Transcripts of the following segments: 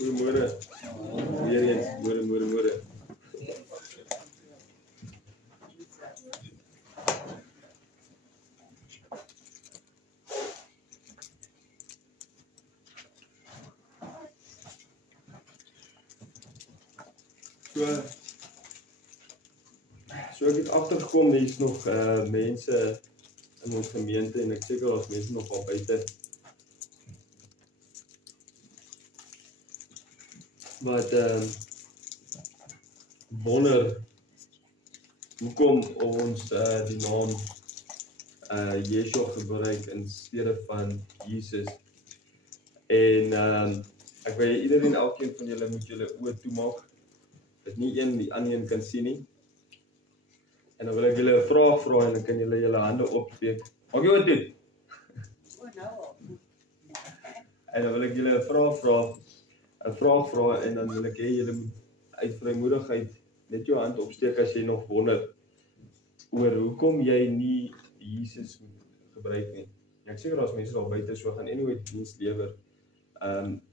Goeiemôre. Weer eens, môre. So ek het agtergekom, hier is nog mense in ons gemeente en ek seker daar's mense nog al buite. Wat wonder hoekom ons die naam Yeshua gebruik in steede van Jesus. En ek wil iedereen, elkeen van julle moet julle oë toemaak. Dat nie een die ander een kan sien nie. En dan wil ek julle 'n vraag vra en dan kan julle julle hande opsteek. Maak jy wat doen? En dan wil ek julle 'n vraag vra en dan wil ek hê julle moet uit vrymoedigheid net jou hand opsteek as jy nog wonder oor hoekom jy nie Jesus moet gebruik nie. Ek seker daar's mense daar buite so gaan anyway diens lewer.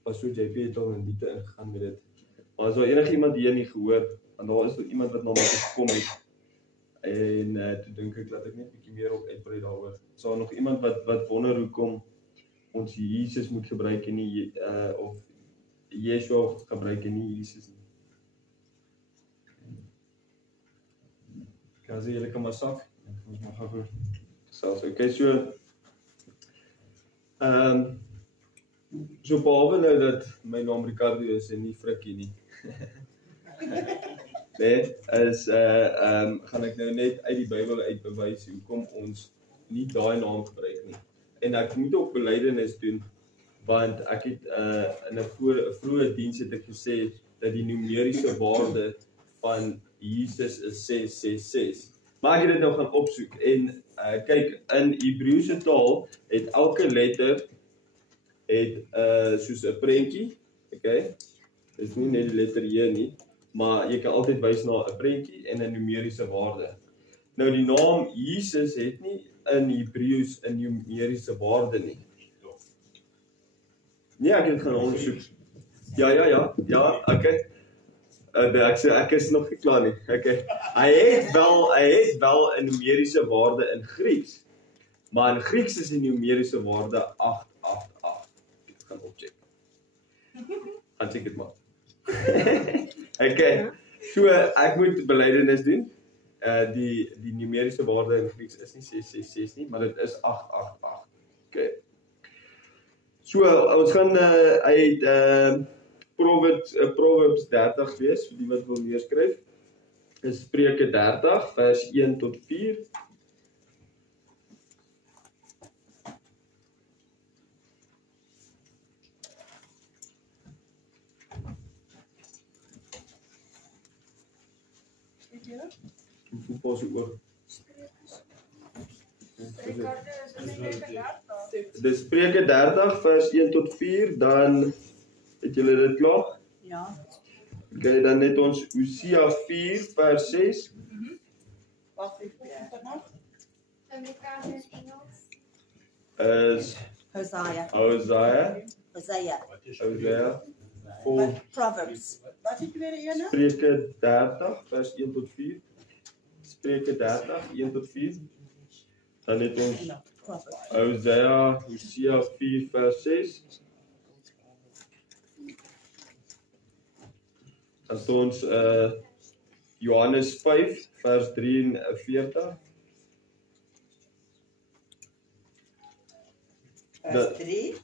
Pastoor JP het al in diepte ingegaan met dit. Maar as daar enige iemand hier nie gehoor, want daar is iemand wat na my gekom het. En toe dink ek dat ek net 'n bietjie meer op uitbrei daaroor. Is daar nog iemand wat wonder hoekom ons Jesus moet gebruik en nie of Yeshua gebruik en nie Jesus nie? Kan julle kan maar sak. Ons mag gou selfs. Okay, so behalwe nou dat my naam Ricardo is en nie Frikkie nie. Nee, gaan ek nou net uit die Bybel uitbewys hoekom ons nie daai naam gebruik nie. En ek moet ook belydenis doen, want ek het in 'n vroeë diens het ek gesê dat die numeriese waarde van Jesus is 666. Maar ek het dit nou gaan opsoek en kyk, in Hebreëse taal het elke letter soos 'n prentjie, okay? Dit is nie net die letter J nie, maar jy kan altyd wys na 'n prentjie en 'n numeriese waarde. Nou die naam Jesus het nie in Hebreëus 'n numeriese waarde nie. Nee, ek het gaan ondersoek. Ja, okay. Ek is nog nie klaar nie. Okay. Hy het wel 'n numeriese waarde in Grieks. Maar in Grieks is die numeriese waarde 888. Ek gaan opcheck. Gaan check dit maar. Okay. So ek moet belydenis doen. Die numeriese waarde in Grieks is nie 666 nie, maar dit is 888. Okay. So ons gaan uit Proverbs 30 lees, vir die wat wil neerskryf. Is Spreuke 30 vers 1 tot 4. Hoe pas u oor? Dis Spreuke 30 vers 1 tot 4, dan het julle dit klaar? Ja. Okay, dan net ons Hosea 4 vers 6. Wat is dit nog? Amerikaans en Engels. Is Hosea. Proverbs. Wat is die tweede ene? Spreuke 30 vers 1 tot 4. Spreuke 30 1 tot 4. Dan het ons Hosea 4 vers 6. Dan het ons Johannes 5 vers 43. Vers 3.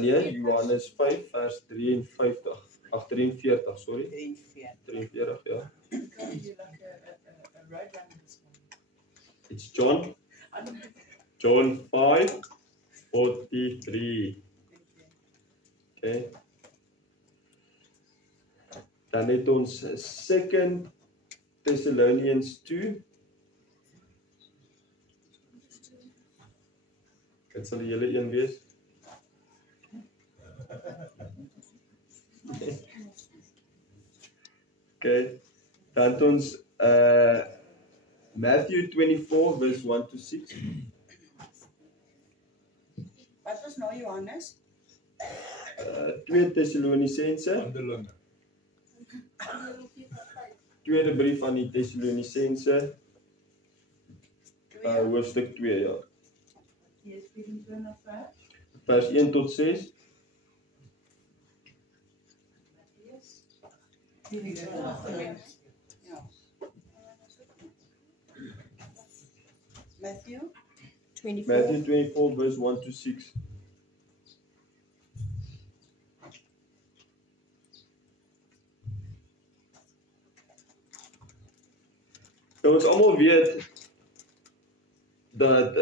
Nee, Johannes 5 vers 53. Ag 43, sorry. 43, ja. It's John 5:43. Okay. Dan het ons 2 Thessalonians 2. Dit sal die hele een wees. Okay. Dan het ons Matthew 24 verse 1 to 6. Wat was nou Johannes? 2 Tessalonisense, Handelinge. tweede brief aan die Tessalonisense, hoofstuk 2, ja. Vers 1 tot 6. Matthew 24. Matthew 24 verse 1 to 6. Nou, ons almal weet dat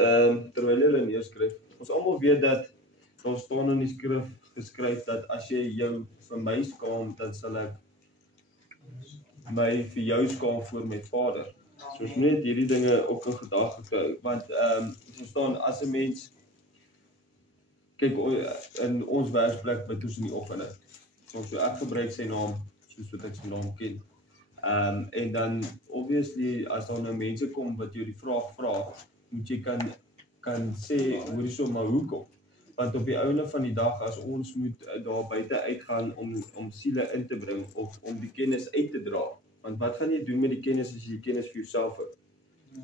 terwyl jy neerskryf, ons almal weet dat daar staan in die skrif geskryf dat as jy jou vir my skaam, dan sal ek my vir jou skaam voor my Vader. So ons moet net hierdie dinge ook in gedagte hou, want ons staan as 'n mens, kyk in ons werksplek bid ons in die oggende. So ek gebruik sy naam soos wat ek sy naam ken. En dan obviously as daar nou mense kom wat jou die vraag vra, moet jy kan sê hoorie so maar hoekom? Want op die einde van die dag as ons moet daar buite uitgaan om siele in te bring of om die kennis uit te dra. Want wat gaan jy doen met die kennis as jy die kennis vir jouself hou?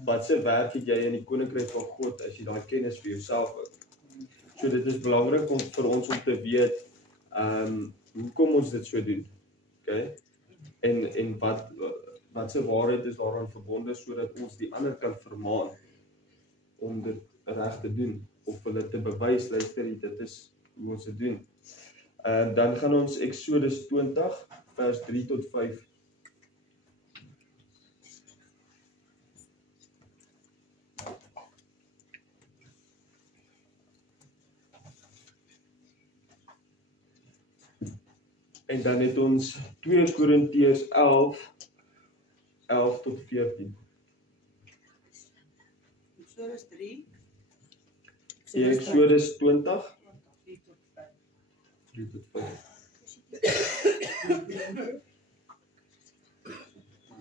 Wat se werk het jy in die koninkryk van God as jy daai kennis vir jouself hou? So dit is belangrik vir ons om te weet hoekom ons dit so doen. Okay? En wat se waarheid is daaraan verbonde sodat ons die ander kan vermaan om dit reg te doen of hulle te bewys, luister, dit is hoe ons dit doen. Dan gaan ons Exodus 20 vers 3 tot 5. En dan het ons 2 Korintiërs 11 tot 14. Exodus 3. Exodus 20 3 tot 5.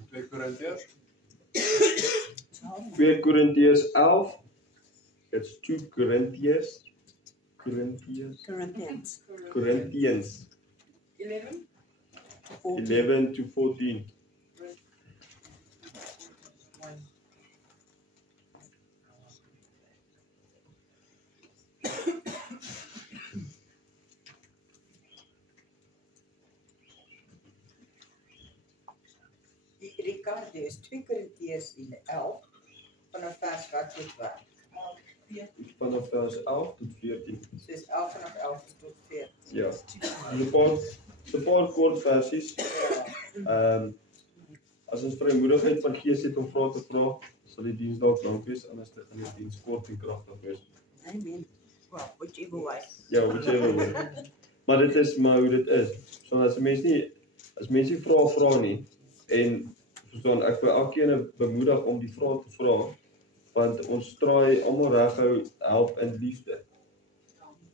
2 Korintiërs. 2 Korintiërs 11. It's 2 Corinthians. 11 to 14. Ricardo is 2 Korintiërs 11 vanaf vers wat tot wat? Vanaf vers 11 tot 14. So is 11 vanaf 11 tot 14. Ja. Een paar kort versies. As ons vrymoedigheid van gees het om vrae te vra, sal die diens dalk lank wees, anders gaan die diens kort en kragtig wees. Amen. Well, whichever way. Ja, whichever way. Maar dit is maar hoe dit is. So as mense nie vra nie, en verstaan, ek wil elkeen bemoedig om die vrae te vra, want ons traai almal reghou help in liefde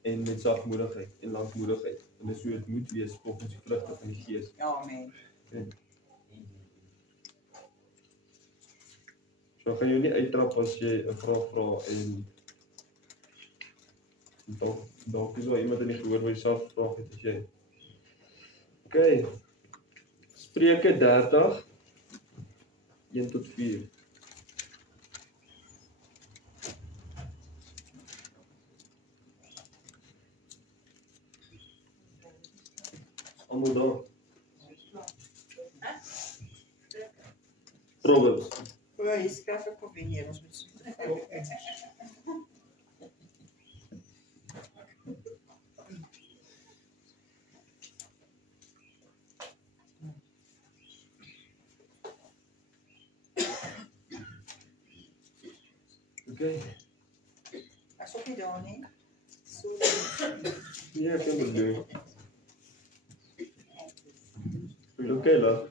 en met sagmoedigheid en lankmoedigheid. En dis hoe dit moet wees volgens die vrugte van die Gees. Ja, amen. Okay. So gaan jy nie uittrap as jy 'n vraag vra en dalk is daar iemand in die gehoor wat jouself vraag het as jy. Okay. Spreuke 30 1 tot 4. Almal daar. Proverbs. O, hier skryf ek op hier, ons moet so. Okay. As ook nie daar nie. So. Ja, ek kan dit doen. Okay, la.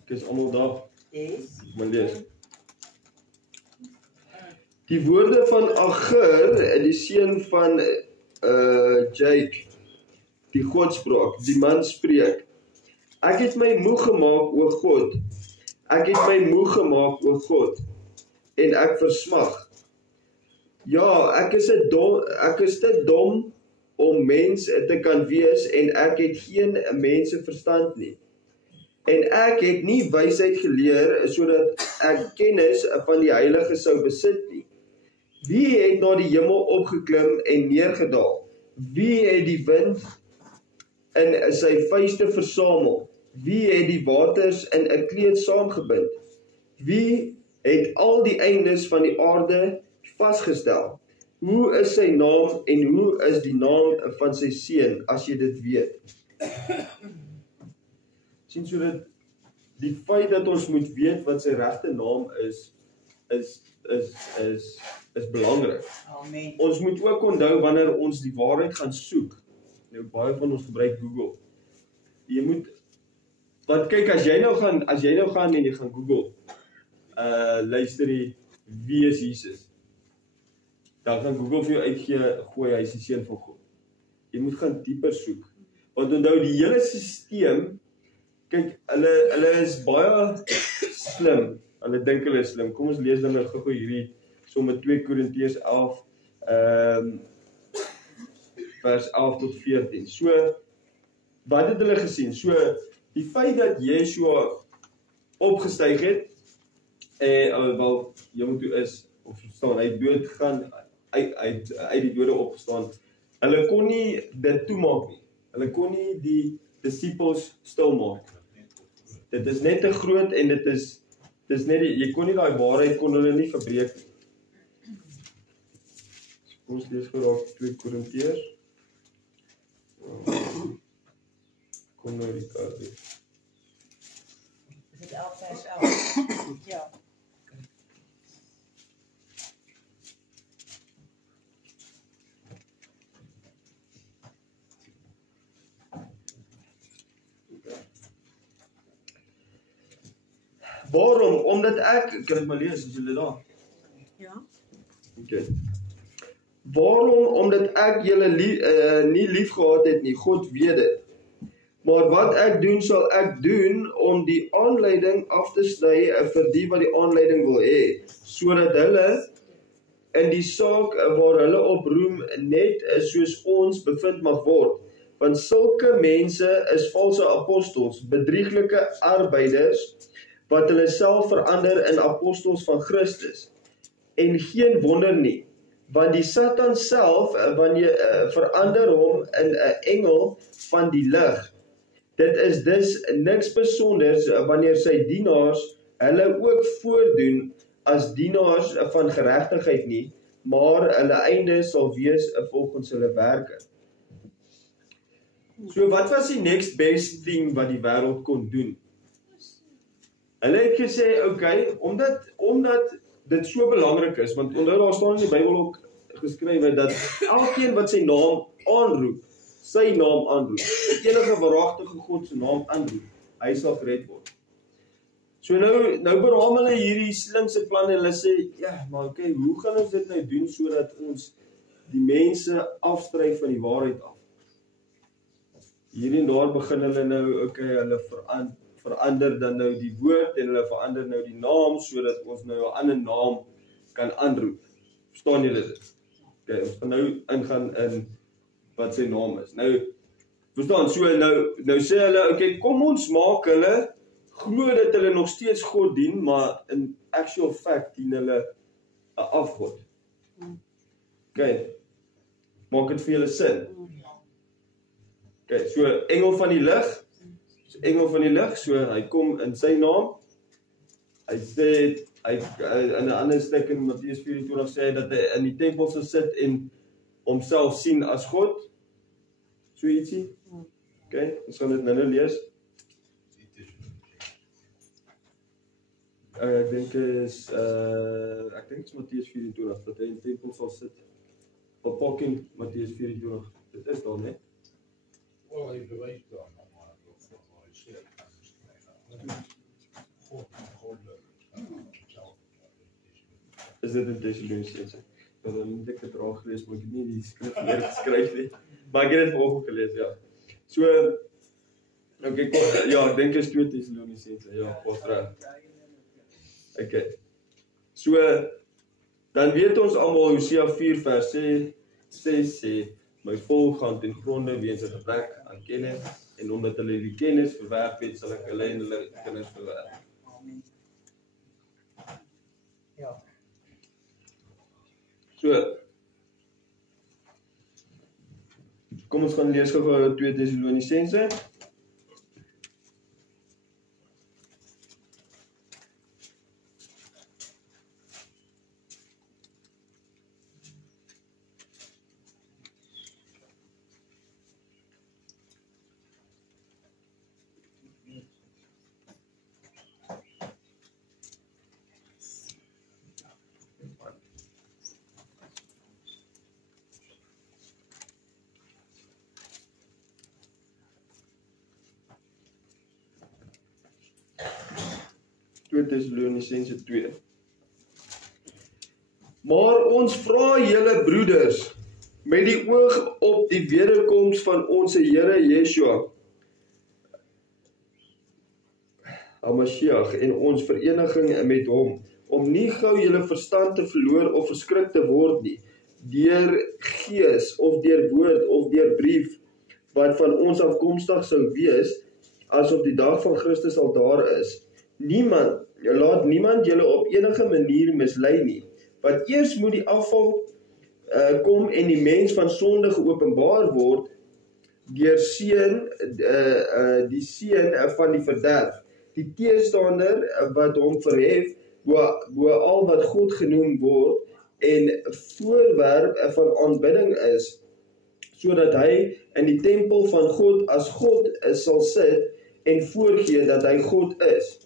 Ek is almal daar. Yes. Maar lees. Die woorde van Agur, die seun van Jake, die God spraak, die man spreek. Ek het my moeg gemaak, o God. Ek het my moeg gemaak, o God, en ek versmag. Ja, ek is te dom om mens te kan wees, en ek het geen menseverstand nie. En ek het nie wysheid geleer, sodat ek kennis van die Heilige sou besit nie. Wie het na die hemel opgeklim en neergedaal? Wie het die wind in sy vuiste versamel? Wie het die waters in 'n kleed saamgebind? Wie het al die eindes van die aarde vasgestel? Hoe is sy naam en hoe is die naam van sy seun, as jy dit weet? Sien, so dat die feit dat ons moet weet wat sy regte naam is belangrik. Amen. Ons moet ook onthou wanneer ons die waarheid gaan soek. Nou baie van ons gebruik Google. Jy moet want kyk, as jy nou gaan en jy gaan Google, luister wie is Jesus? Dan gaan Google vir jou uitgooi, hy is die seun van God. Jy moet gaan dieper soek. Want onthou die hele stelsel, kyk, hulle is baie slim. Hulle dink hulle is slim. Kom ons lees dan nou gou hierdie somme 2 Korintiërs 11 vers 11 tot 14. So wat het hulle gesien? So die feit dat Yeshua opgestyg het wel hemel toe is of staan, hy het dood gegaan, uit die dode opgestaan. Hulle kon nie dit toemaak nie. Hulle kon nie die disippels stil maak. Dit is net te groot en dit is net jy kon nie daai waarheid kon hulle nie verbreek nie. Kom ons lees gou daar 2 Korintiërs. Kom nou die kaart. Is dit 11 vers 11? Ja. Waarom? Omdat ek kan dit maar lees, is julle daar? Ja. Okay. Waarom? Omdat ek julle nie lief gehad het nie, God weet dit. Maar wat ek doen, sal ek doen om die aanleiding af te sny vir die wat die aanleiding wil hê, sodat hulle in die saak waar hulle op roem net soos ons bevind mag word. Want sulke mense is valse apostels, bedrieglike arbeiders, wat hulle self verander in apostels van Christus. En geen wonder nie, want die Satan self verander hom in 'n engel van die lig. Dit is dus niks besonders wanneer sy dienaars hulle ook voordoen as dienaars van geregtigheid nie, maar hulle einde sal wees volgens hulle werke. So wat was die next best thing wat die wêreld kon doen? Hulle het gesê, okay, omdat dit so belangrik is, want onthou daar staan in die Bybel ook geskrywe dat elkeen wat sy naam aanroep, enige waaragtige God se naam aanroep, hy sal gered word. So nou beraam hulle hierdie slinkse planne, hulle sê, ja, maar okay, hoe gaan ons dit nou doen sodat ons die mense afstry van die waarheid af? Hier en daar begin hulle nou, okay, hulle verander dan nou die woord en hulle verander nou die naam sodat ons nou 'n ander naam kan aanroep. Verstaan julle dit? Okay, ons gaan nou ingaan in wat sy naam is. Nou, verstaan, so nou sê hulle, okay, kom ons maak hulle glo dat hulle nog steeds God dien, maar in actual fact dien hulle 'n afgod. Okay, maak dit vir julle sin? Okay, so engel van die lig, so hy kom in sy naam. Hy sê in 'n ander stuk in Matteus 24 sê dat hy in die tempel sal sit en homself sien as God. So ietsie. Okay, ons gaan dit nou lees. Ek dink is Matteus 24 dat hy in die tempel sal sit. Oppakking Matteus 24. Dit is dan, né? Wel, hy bewys daarna, maar hy sê Is dit in Thessalonians? Ja, dan moet ek dit raak gelees, maar ek het nie die skrif meer geskryf nie. Maar ek het dit vanoggend gelees, ja. So, Okay, kom, ja, ek dink is 2 Tessalonisense, ja, pas reg. Okay. So, dan weet ons almal Hosea 4 vers 6 sê, my volk gaan ten gronde weens 'n gebrek aan kennis, en omdat hulle die kennis verwerp het, sal ek hulle en hulle kinders verwerp. Amen. Ja. So, kom ons gaan lees gou 2 Tessalonisense. Tessalonisense 2. Maar ons vra julle broeders, met die oog op die wederkoms van ons Here Yeshua, Hamashiach, en ons vereniging met hom, om nie gou julle verstand te verloor of verskrik te word nie, deur gees of deur woord of deur brief, wat van ons afkomstig sou wees, as op die dag van Christus al daar is. Laat niemand julle op enige manier mislei nie, want eers moet die afval kom en die mens van sonde geopenbaar word deur die seun van die verderf, die teestander wat hom verhef bo al wat God genoem word en voorwerp van aanbidding is, sodat hy in die tempel van God as God sal sit en voorgee dat hy God is.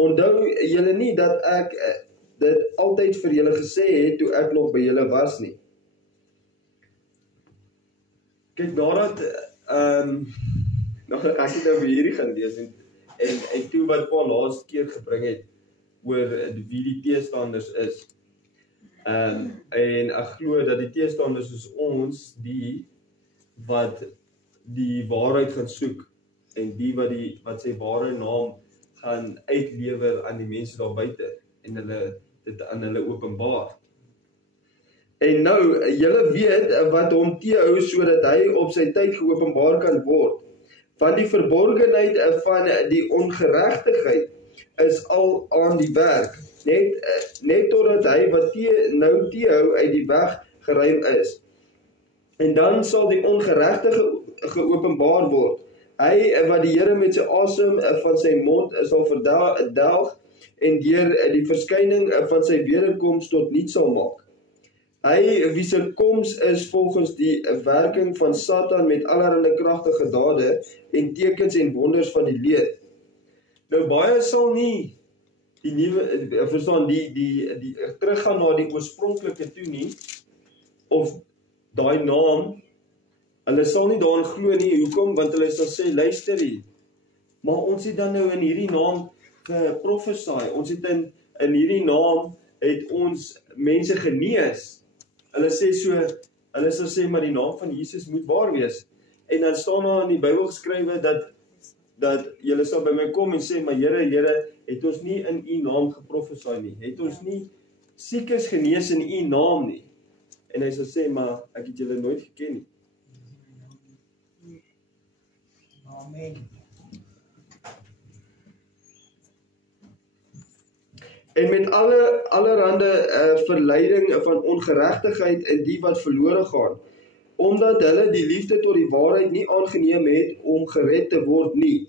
Onthou julle nie dat ek dit altyd vir julle gesê het toe ek nog by julle was nie. Kyk, nadat ek het nou vir hierdie gaan lees en toe wat Paul laaste keer gebring het oor wie die teestanders is. En ek glo dat die teestanders is ons die wat die waarheid gaan soek en die wat sy ware naam gaan uitlewer aan die mense daar buite en hulle dit aan hulle openbaar. En nou, julle weet wat hom teehou sodat hy op sy tyd geopenbaar kan word. Want die verborgenheid van die ongeregtigheid is al aan die werk, net totdat hy wat nou teehou uit die weg geruim is. En dan sal die ongeregtige geopenbaar word. Hy wat die Here met sy asem van sy mond sal verdelg en deur die verskyning van sy wederkoms tot niet sal maak. Hy wie sy koms is volgens die werking van Satan met allerlei kragtige dade en tekens en wonders van die leed. Nou baie sal nie die nuwe verstaan die teruggaan na die oorspronklike toe nie, of daai naam. Hulle sal nie daarin glo nie, hoekom? Want hulle sal sê, luister hier, maar ons het dan nou in hierdie naam geprofesaai, ons het in hierdie naam het ons mense genees. Hulle sal sê, maar die naam van Jesus moet waar wees. En dan staan daar in die Bybel geskrywe dat julle sal by my kom en sê, maar Here, het ons nie in u naam geprofesaai nie, het ons nie siekes genees in u naam nie. En hy sal sê, maar ek het julle nooit geken nie. Amen. En met allerhande verleiding van ongeregtigheid in die wat verlore gaan, omdat hulle die liefde tot die waarheid nie aangeneem het om gered te word nie.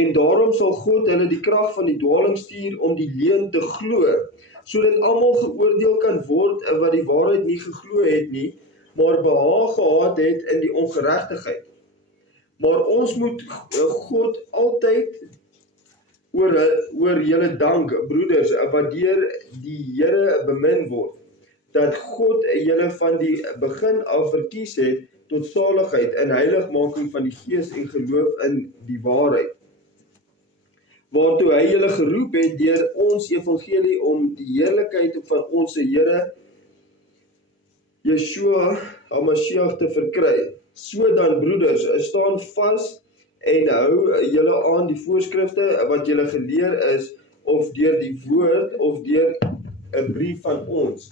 En daarom sal God hulle die krag van die dwaling stuur om die leuen te glo, sodat almal geoordeel kan word wat die waarheid nie geglo het nie, maar behaag gehad het in die ongeregtigheid. Maar ons moet God altyd oor julle dank, broeders, wat deur die Here bemin word, dat God julle van die begin af verkies het tot saligheid en heiligmaking van die gees en geloof in die waarheid. Waartoe hy julle geroep het deur ons evangelie om die heerlikheid van ons Here Yeshua Hamashiach te verkry. So dan, broeders, staan vas en hou julle aan die voorskrifte wat julle geleer is, of deur die woord, of deur 'n brief van ons.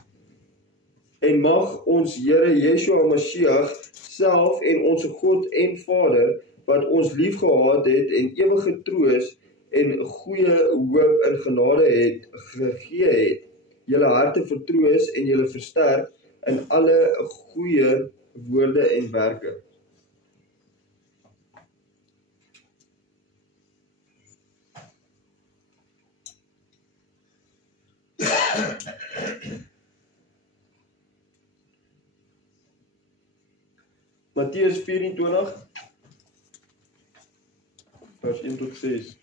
En mag ons Here Yeshua Mashiach self en ons God en Vader, wat ons liefgehad het en ewige troos en goeie hoop in genade het gegee het, julle harte vertroos en julle versterk in alle goeie woorde en werke. Matteus 24 vers 1 tot 6.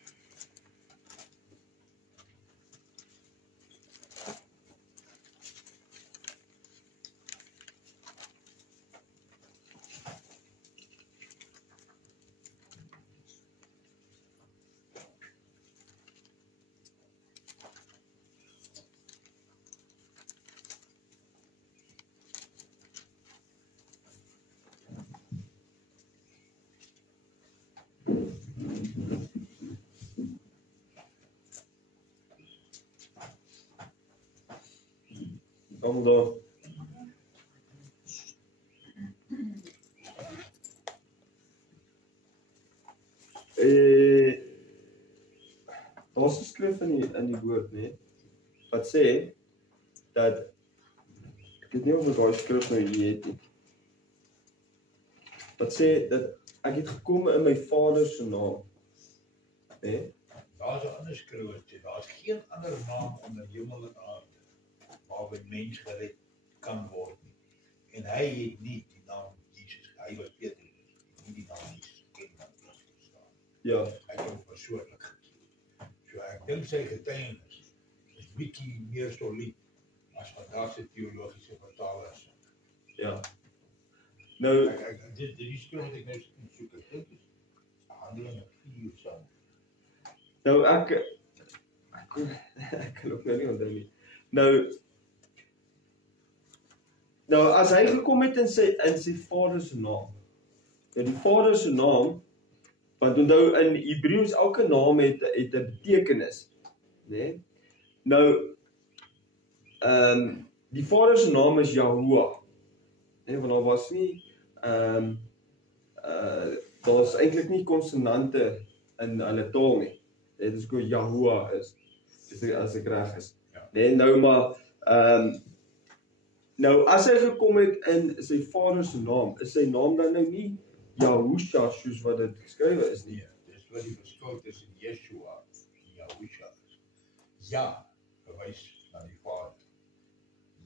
Kom daar. Daar's 'n skrif in die woord, nee, wat sê dat ek weet nie of ek daai skrif nou hier het nie. Wat sê dat ek het gekom in my Vader se naam. Nee? Daar's 'n ander skrif wat sê daar's geen ander naam onder hemel en aarde waarby mens gered kan word nie. En hy het nie die naam Jesus, hy was Petrus, nie die naam Jesus ken dan verstaan. Ja. Hy het hom persoonlik geken. So ek dink sy getuienis is bietjie meer solied as vandag se teologiese vertalers. Ja. Nou, Die skrif wat ek nou soek, ek dink is Handelinge 4 saam. nou ek kan ook nou nie onthou nie. Nou as hy gekom het in sy Vader se naam. Nou die Vader se naam, want onthou in Hebreëus elke naam het 'n betekenis, né? Nou die Vader se naam is Yahuwah. Nee, want daar was nie daar's eintlik nie konsonante in hulle taal nie. Dit is hoe Yahuwah is. As ek reg is. Ja. Nee, nou maar nou as hy gekom het in sy Vader se naam, is sy naam dan nou nie Yahusha soos wat dit geskrywe is nie. Nee, dis wat die verskil tussen Yeshua en Yahusha is. Ja, verwys na die Vader.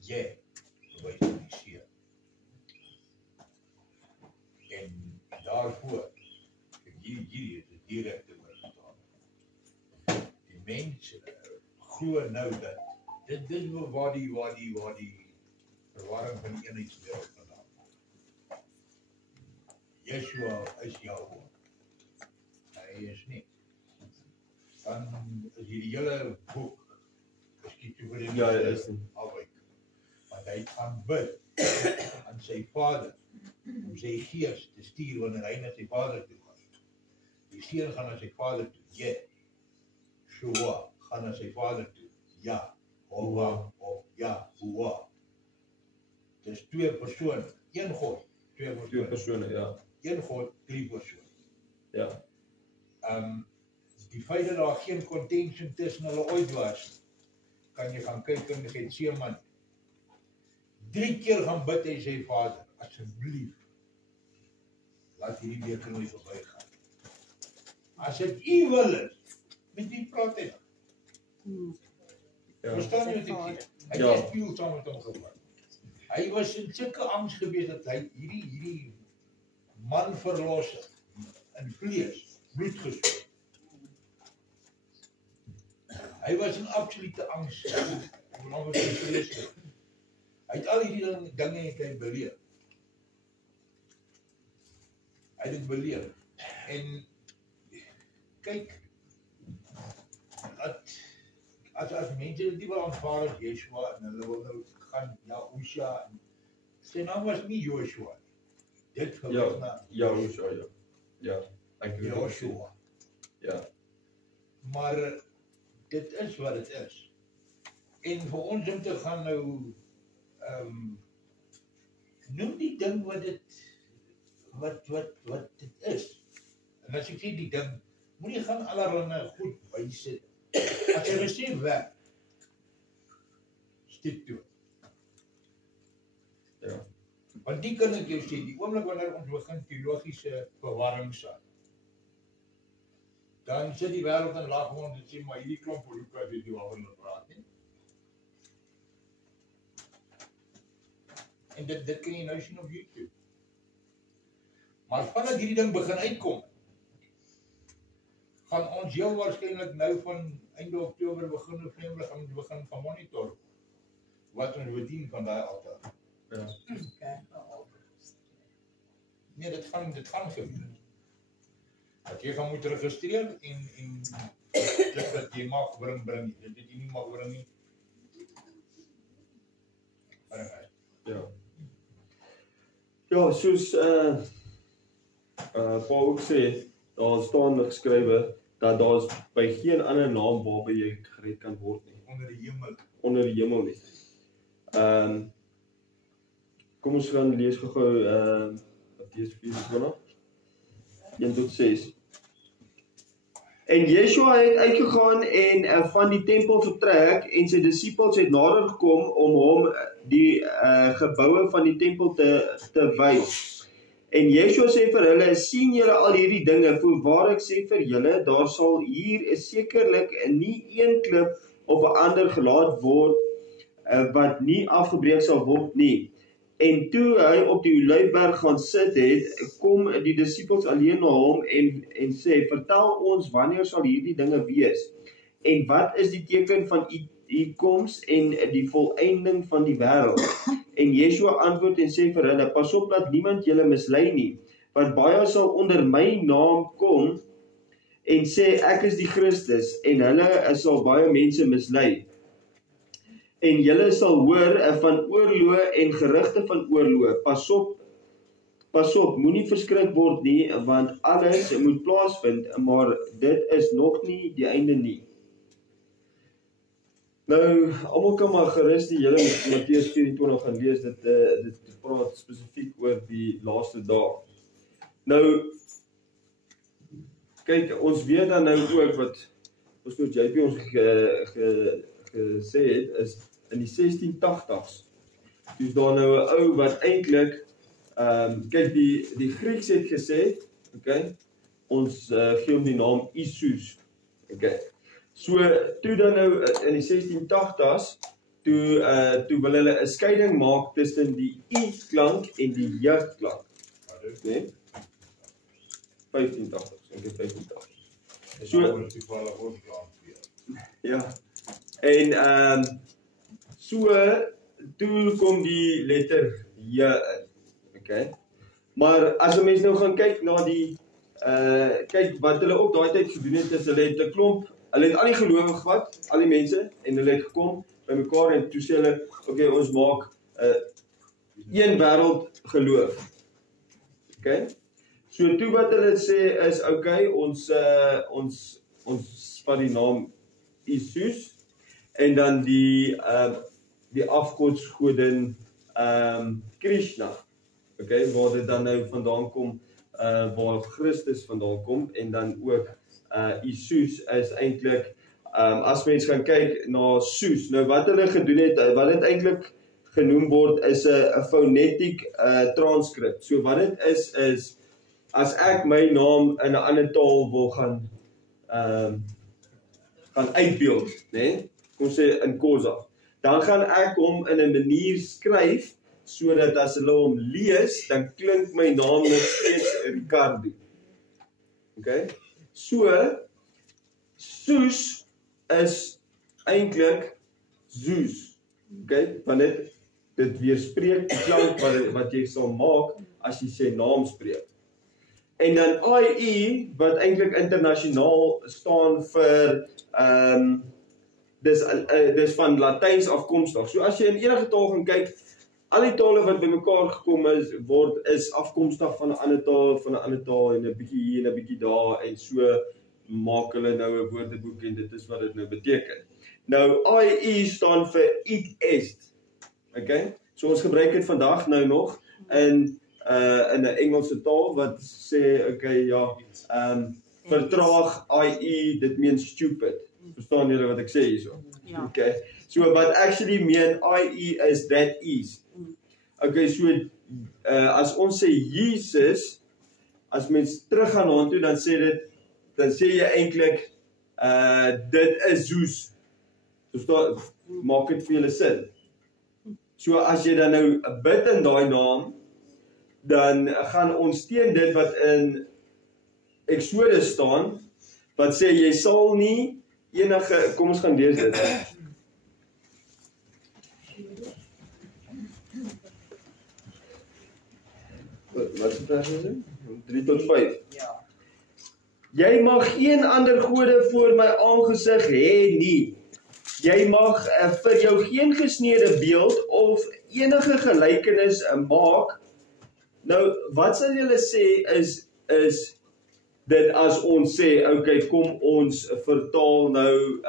Je, verwys na die Seun. En daarvoor, hierdie is 'n direkte oortaling. Die mense glo nou dat dit waar die verwarring van die eenheidswêreld vandaan kom. Yeshua is Yahweh. Hy is nie. Dan is hierdie hele boek skizofrenie. Ja, hy is nie. Alwyk. Want hy gaan bid aan sy Vader om sy gees te stuur wanneer hy na sy Vader toe gaan. Die Seun gaan na sy Vader toe. Yeshua gaan na sy Vader toe. Ja, Jehovah of Yahuwah. Dis twee persone, een God, twee Twee persone, ja. een God, drie persone. Ja. Die feit dat daar geen contention tussen hulle ooit was, kan jy gaan kyk in Getsemane. 3 keer gaan bid hy sy Vader, asseblief, laat hierdie beker nie verbygaan. As dit u wil is, met wie praat hy dan? Ja. Verstaan jy wat ek sê? Hy Ja. het spieel saam met hom gepraat. Hy was in sulke angs gewees dat hy hierdie man verlos het, in vlees, bloed gesweet. Hy was in absolute angs, omdat hy vlees het. Hy het al hierdie dinge het hy beleef. Hy het dit beleef. En kyk, as mense dit nie wil aanvaar as Yeshua en hulle wil nou gaan Yahusha, sy naam was nie Joshua nie. Dit verwys na Yahusha, ja. Ja. Joshua. Ja. Maar dit is wat dit is. En vir ons om te gaan nou noem die ding wat dit is. En as ek sê die ding, moet jy gaan allerhande goed bysit. As jy gesê werk, stiek toe. Ja. Want die kan ek jou sê, die oomblik wanneer ons begin teologiese bewarring sal, dan sit die wêreld in lag om te sê, maar hierdie klomp politieke weet nie waaroor hulle praat nie. En dit kan jy nou sien op YouTube. Maar vandat hierdie ding begin uitkom, gaan ons heel waarskynlik nou van einde Oktober begin November gaan ons begin van monitor wat ons bedien van daai altaar. Ja. Nee, dit gaan gebeur. Dat jy gaan moet registreer en klik dat jy mag bring, dit jy nie mag bring nie. Ja. Ja, soos Paul ook sê, daar staan geskrywe dat daar's by geen ander naam waarby jy gered kan word nie. Onder die hemel nie. Kom ons gaan lees gou-gou Matteus 24 1-6. En Yeshua het uitgegaan en van die tempel vertrek en sy disippels het nader gekom om hom die geboue van die tempel te wys. En Yeshua sê vir hulle, sien julle al hierdie dinge, voorwaar ek sê vir julle, daar sal hier sekerlik nie een klip op 'n ander gelaat word wat nie afgebreek sal word nie. En toe hy op die Olyfberg gaan sit het, kom die disippels alleen na hom en sê, vertel ons wanneer sal hierdie dinge wees? En wat is die teken van u koms en die volëinding van die wêreld? En Yeshua antwoord en sê vir hulle, pas op dat niemand julle mislei nie, want baie sal onder my naam kom en sê ek is die Christus en hulle sal baie mense mislei. En julle sal hoor van oorloë en gerugte van oorloë. Pas op, moenie verskrik word nie, want alles moet plaasvind, maar dit is nog nie die einde nie. Nou, almal kan maar gerus die hele Matteus 24 gaan lees, dit praat spesifiek oor die laaste dae. Nou, kyk, ons weet dan nou ook wat ons nou JP ons gesê het, is in die 1680s, toe's daar nou 'n ou wat eintlik, kyk die Grieks het gesê, okay, ons gee hom die naam Isus, okay. So, toe dan nou in die 1680s, toe wil hulle 'n skeiding maak tussen die I-klank en die J-klank, nee? 1580, ek het 1580. So, ja, en so, toe kom die letter J in, okay? Maar as 'n mens nou gaan kyk na die, kyk wat hulle ook daai tyd gedoen het, is hulle het 'n klomp, hulle het al die gelowiges gehad, al die mense, en hulle het gekom by mekaar en toe sê hulle, okay, ons maak een wêreld geloof. Okay? So toe wat hulle sê is, okay, ons vat die naam Isus, en dan die afgodsgodin Krishna, okay, waar dit dan nou vandaan kom, waar Christus vandaan kom, en dan ook Isus is eintlik, as mens gaan kyk na Soos, nou wat hulle gedoen het, wat dit eintlik genoem word, is 'n phonetic transcript. So wat dit is, as ek my naam in 'n ander taal wil gaan uitbeeld, né? Kom sê in Khoza, dan gaan ek hom in 'n manier skryf, sodat as hulle hom lees, dan klink my naam nog steeds Ricardo. Okay? So, Soos is eintlik Zeus. Okay? Want dit weerspreek die klank wat jy sal maak as jy sy naam spreek. En dan IE, wat eintlik internasionaal staan vir, dis van Latyns afkomstig. So as jy in enige taal gaan kyk, al die tale wat bymekaar gekom is afkomstig van 'n ander taal en 'n bietjie hier en 'n bietjie daar en so maak hulle nou 'n woordeboek en dit is wat dit nou beteken. Nou IE staan vir Eat Est. Okay? So ons gebruik dit vandag nou nog in 'n Engelse taal wat sê okay ja, vertraag IE, dit meen stupid. Verstaan julle wat ek sê hierso? Ja. Okay. So wat actually meen IE is that is. Okay, so as ons sê Jesus, as mens teruggaan na toe dan sê jy eintlik dit is Zeus. Verstaan, maak dit vir julle sin. So as jy dan nou bid in daai naam, dan gaan ons teen dit wat in Exodus staan, wat sê jy sal nie enige, kom ons gaan lees dit. Wat se vers is dit? 3 tot 5. Ja. Jy mag geen ander gode voor my aangesig hê nie. Jy mag vir jou geen gesneede beeld of enige gelykenis maak. Nou, wat sal julle sê is dit as ons sê, okay, kom ons vertaal nou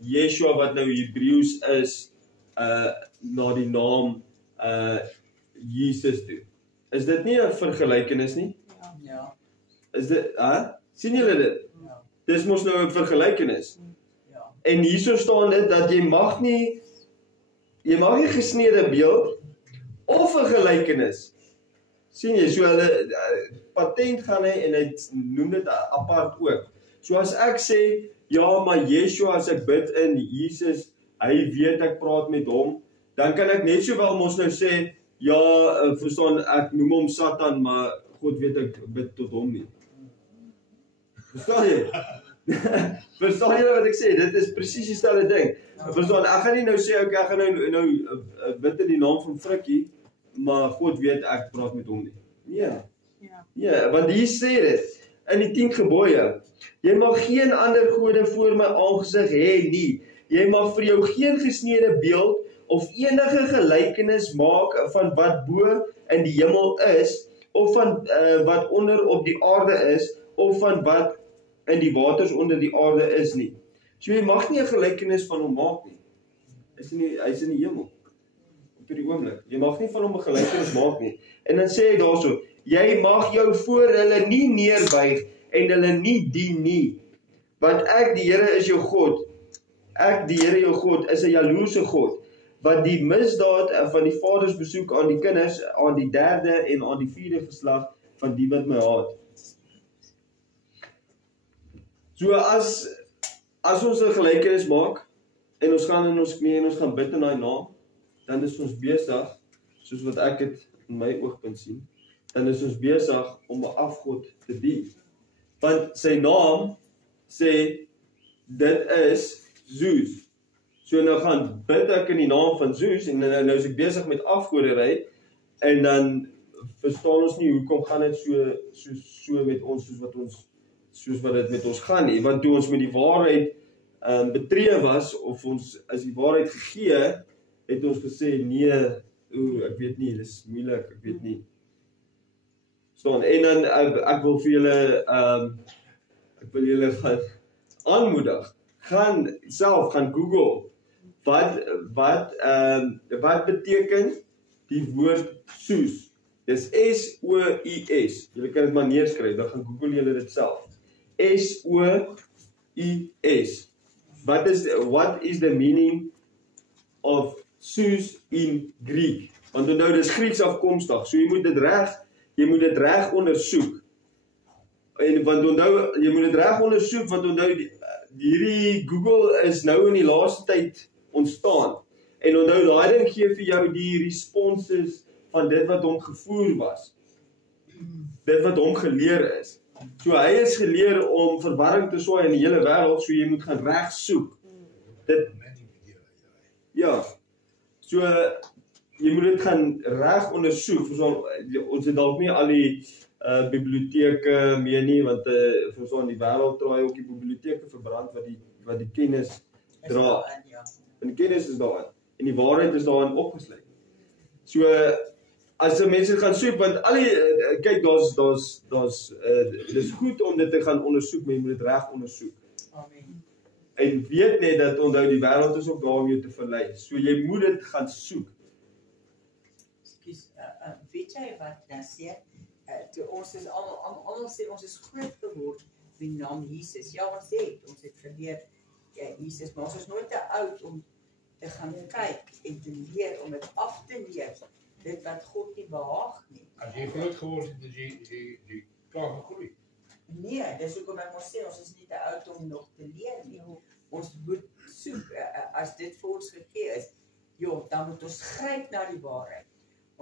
Yeshua wat nou Hebreëus is na die naam Jesus toe. Is dit nie 'n vergelykenis nie? Ja. Is dit, sien julle dit? Ja. Dis mos nou 'n vergelykenis. Ja. En hierso staan dit dat jy mag nie gesneede beeld of 'n gelykenis. Sien jy, so hulle patent gaan hy en hy noem dit apart ook. So as ek sê, ja, maar Yeshua as ek bid in Jesus, hy weet ek praat met hom, dan kan ek net sowel mos nou sê, ja, verstaan, ek noem hom Satan, maar God weet ek bid tot hom nie. Verstaan jy? Verstaan jy wat ek sê? Dit is presies dieselfde ding. Verstaan, ek gaan nie nou sê, okay, ek gaan nou bid in die naam van Frikkie, maar God weet ek praat met hom nie. Ja. Ja, want hier sê dit, in die 10 gebooie, jy mag geen ander gode voor my aangesig hê nie. Jy mag vir jou geen gesneede beeld of enige gelykenis maak van wat bo in die hemel is, of van wat onder op die aarde is, of van wat in die waters onder die aarde is nie. So jy mag nie 'n gelykenis van hom maak nie. Hy's in die hemel. Op hierdie oomblik. Jy mag nie van hom 'n gelykenis maak nie. En dan sê hy daarso, jy mag jou voor hulle nie neerbuig en hulle nie dien nie. Want ek die Here is jou God. Ek die Here jou God is 'n jaloerse God, wat die misdaad van die vaders besoek aan die kinders, aan die 3de en aan die 4de geslag van die wat my haat. So as ons 'n gelykenis maak en ons gaan in ons knie en ons gaan bid in daai naam, dan is ons besig, soos wat ek dit in my oogpunt sien, dan is ons besig om 'n afgod te dien. Want sy naam sê dit is Zeus. So nou gaan bid ek in die naam van Zeus en nou is ek besig met afgodery en dan verstaan ons nie hoekom gaan dit so met ons soos wat dit met ons gaan nie, want toe ons met die waarheid betree was of ons is die waarheid gegee, het ons gesê nee, ek weet nie, dis moeilik, ek weet nie. Staan en dan ek wil vir julle gaan aanmoedig, gaan Google wat beteken die woord soes. Dis S-O-U-S. Julle kan dit maar neerskryf, dan gaan Google julle dit self. S-O-U-S. What is the meaning of soes in Greek? Want onthou dis Grieks afkomstig, so jy moet dit reg ondersoek. En want onthou, jy moet dit reg ondersoek, want onthou hierdie Google is nou in die laaste tyd ontstaan. En onthou, daai ding gee vir jou die responses van dit wat hom gevoer was. Dit wat hom geleer is. So hy is geleer om verwarring te saai in die hele wêreld, so jy moet gaan reg soek. Ja. So jy moet dit gaan reg ondersoek. Ons het dalk nie al die biblioteke mee nie, want verstaan die wêreld draai ook die biblioteke verbrand wat die kennis dra. En die kennis is daarin. En die waarheid is daarin opgesluit. So as die mense gaan soek, want al die kyk dis goed om dit te gaan ondersoek, maar jy moet dit reg ondersoek. Amen. En weet net dat onthou die wêreld is ook daar om jou te verlei. So jy moet dit gaan soek. Ekskuus, weet jy wat dan sê? Toe ons is almal sê ons is groot geword met die naam Jesus. Ja, ons het geleer Jesus, maar ons is nooit te oud om te gaan kyk en te leer, om dit af te leer. Dit wat God nie behaag nie. As jy groot geword het, is jy klaar gegroei. Nee, dis hoekom ek moet sê, ons is nie te oud om nog te leer nie. Ons moet soek, as dit vir ons gegee is, dan moet ons gryp na die waarheid.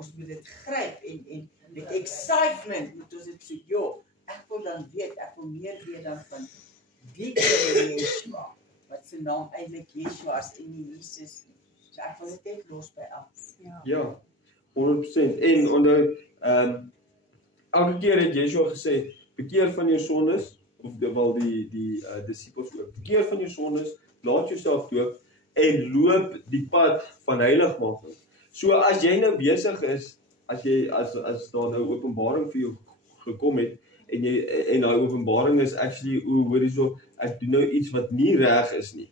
Ons moet dit gryp en met excitement moet ons dit soek. Ek wil dan weet, ek wil meer weet dan van die Yeshua, wat sy naam eintlik Yeshua is en nie Jesus nie. So ek wil dit net los by af. Ja, 100%. En onthou, elke keer het Yeshua gesê, bekeer van jou sondes, of wel die disippels ook, bekeer van jou sondes, laat jouself doop, en loop die pad van heiligmaking. So as jy nou besig is, as daar nou openbaring vir jou gekom het, en daai openbaring is actually, hoor hierso, ek doen nou iets wat nie reg is nie.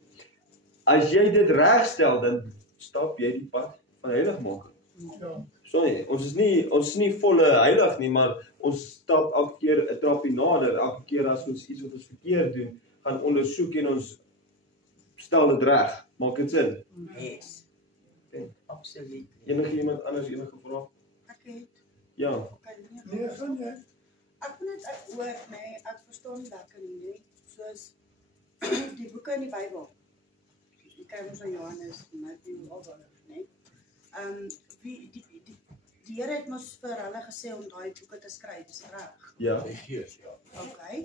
As jy dit regstel, dan stap jy die pad van heiligmaking. Ja. Sorry, ons is nie volle heilig nie, maar ons stap elke keer 'n trappie nader. Elke keer as ons iets wat ons verkeerd doen, gaan ondersoek en ons stel dit reg. Maak dit sin? Yes. Absoluut. Enige iemand anders enige vrae? Ek het, Ja. Nee, gaan jy? ek moet net hoor, nee, ek verstaan nie lekker nie, soos die boeke in die Bybel. Die kyk ons aan Johannes, Matthew, al daai, nee. Die Here het mos vir hulle gesê om daai boeke te skryf, is reg? Ja. Die Gees, ja. Okay.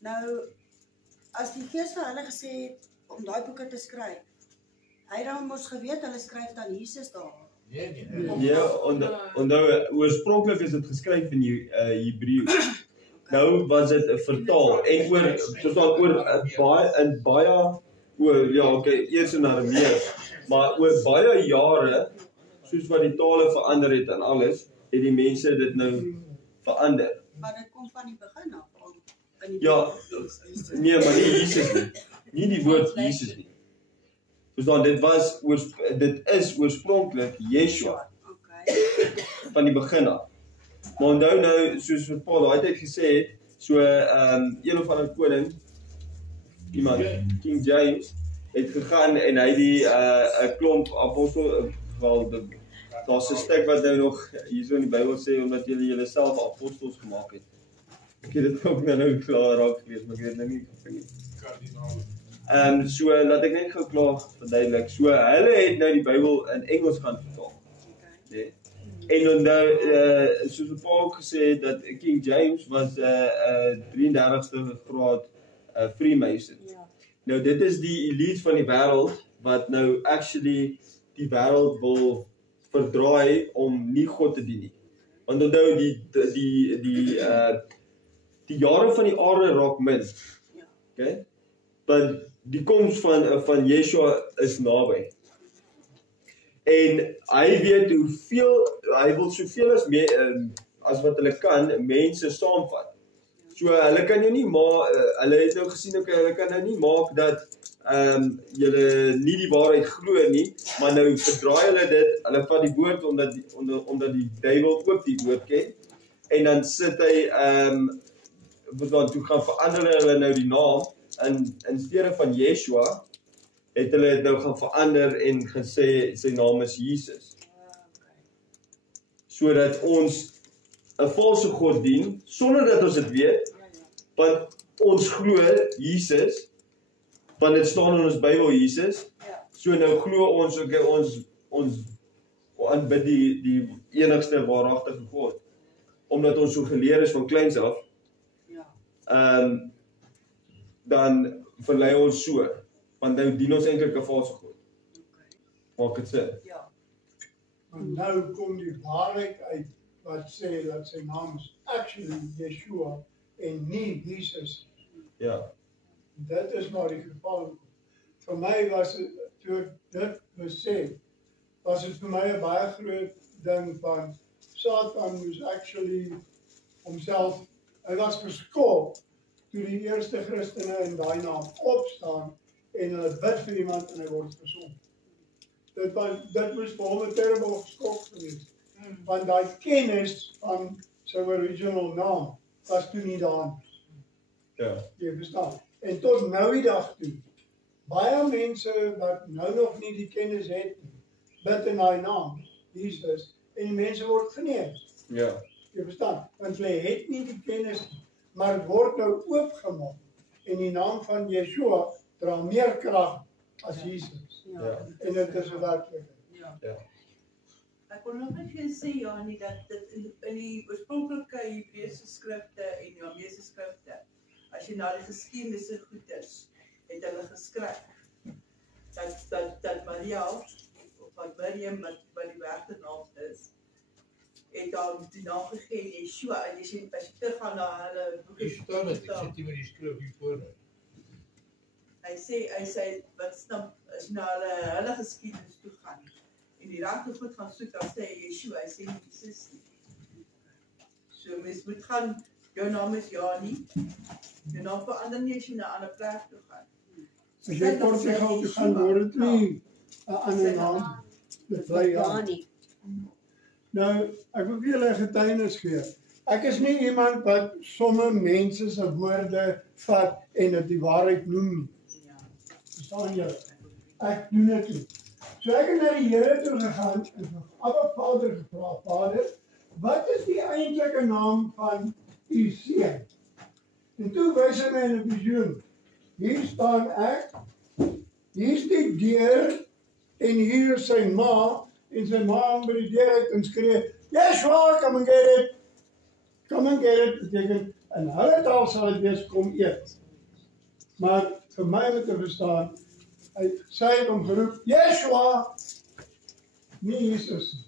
Nou, as die Gees vir hulle gesê het om daai boeke te skryf, hy dan mos geweet hulle skryf dan Jesus daar. Nee. Ja, onthou, oorspronklik is dit geskryf in Hebreëus. Nou was dit 'n vertaal en eers in Aramees, maar oor baie jare, soos wat die tale verander het en alles, het die mense dit nou verander. Maar dit kom van die begin af. In die Ja, nee, maar nie Jesus nie. Nie die woord Jesus nie. Verstaan, dit is oorspronklik Yeshua Okay. van die begin af. Maar onthou nou, soos wat Paul daai tyd gesê het, so een of ander koning, iemand, King James, het gegaan en hy die 'n klomp apostel, daar's 'n stuk wat nou nog hierso in die Bybel sê, omdat julle self apostels gemaak het. Ek het dit ook nou klaar raak gelees, maar ek het dit nou nie gevind nie. So laat ek net gou klaar verduidelik. So hulle het nou die Bybel in Engels gaan vertaal. Nee. En onthou, soos Paul ook gesê het, dat King James was 33ste graad Freemason. Ja. Nou dit is die elite van die wêreld wat nou actually die wêreld wil verdraai om nie God te dien nie. Want onthou die jare van die aarde raak min. Ja. Okay? Want die koms van Yeshua is naby. En hy weet hy wil soveel as wat hulle kan, mense saamvat. So hulle kan jou nie hulle het nou gesien, hulle kan nou nie maak dat julle nie die waarheid glo nie, maar nou verdraai hulle dit, hulle vat die woord omdat die duiwel ook die woord ken, en dan sit hy, toe gaan verander hulle nou die naam, in steede van Yeshua, het hulle dit nou gaan verander en gesê sy naam is Jesus. Sodat ons 'n valse God dien, sonder dat ons dit weet, want ons glo Jesus, want dit staan in ons Bybel Jesus, so nou glo ons aanbid die enigste waaragtige God, omdat ons so geleer is van kleins af, dan verlei ons so, want nou dien ons eintlik 'n valse God. Maak dit sin? Ja. Maar nou kom die waarheid uit wat sê dat sy naam is actually Yeshua en nie Jesus. Ja. Dit is maar die geval. Vir my was dit, toe dit besef, was dit vir my 'n baie groot ding van Satan moes actually homself, hy was geskok toe die eerste Christene in daai naam opstaan en hulle bid vir iemand en hy word gesond. Dit moes vir hom 'n terrible skok gewees. Want daai kennis van sy original naam was toe nie daar. Ja. Jy verstaan. En tot nou die dag toe, baie mense wat nou nog nie die kennis het nie, bid in daai naam, Jesus, en die mense word genees. Ja. Jy verstaan, want hulle het nie die kennis nie, maar het word nou oopgemaak. En die naam van Yeshua dra meer krag as Jesus. Ja. En dit is 'n werklikheid. Ja. Ek kon nog net vir jou sê, Janie, dat dit in die oorspronklike Hebreëse skrifte en Arameese skrifte, as jy na die geskiedenisse goed is, het hulle geskryf dat Maria, of wat Miriam, wat die regte naam is, het dan die naam gegee Yeshua. En as jy teruggaan na hulle boeke, Ek staan dit, ek sit nie met die skrif hier voor nie. hy sê, wat snap, as jy na hulle geskiedenis toe gaan, en die regte goed gaan soek, dan sê hy Yeshua, hy sê nie Jesus nie. So mens moet gaan, jou naam is Janie, jou naam verander nie as jy na 'n ander plek toe gaan. As jy Portugal toe gaan, word dit nie 'n ander naam. Dit bly Janie. Nou, ek wil vir julle 'n getuienis gee. Ek is nie iemand wat sommige mense se woorde vat en dit die waarheid noem nie. Verstaan jy? Ek doen dit nie. So ek het na die Here toe gegaan en vir Abba Vader gevra, Vader, wat is die eintlike naam van u seun? En toe wys hy my in 'n visioen. Hier staan ek, hier is die deur en hier is sy ma, en sy ma hom by die deur uit en skree, Yeshua, come and get it. Come and get it, beteken, in hulle taal sal dit wees, kom eet. Maar vir my moet verstaan, sy het hom geroep, Yeshua, nie Jesus nie.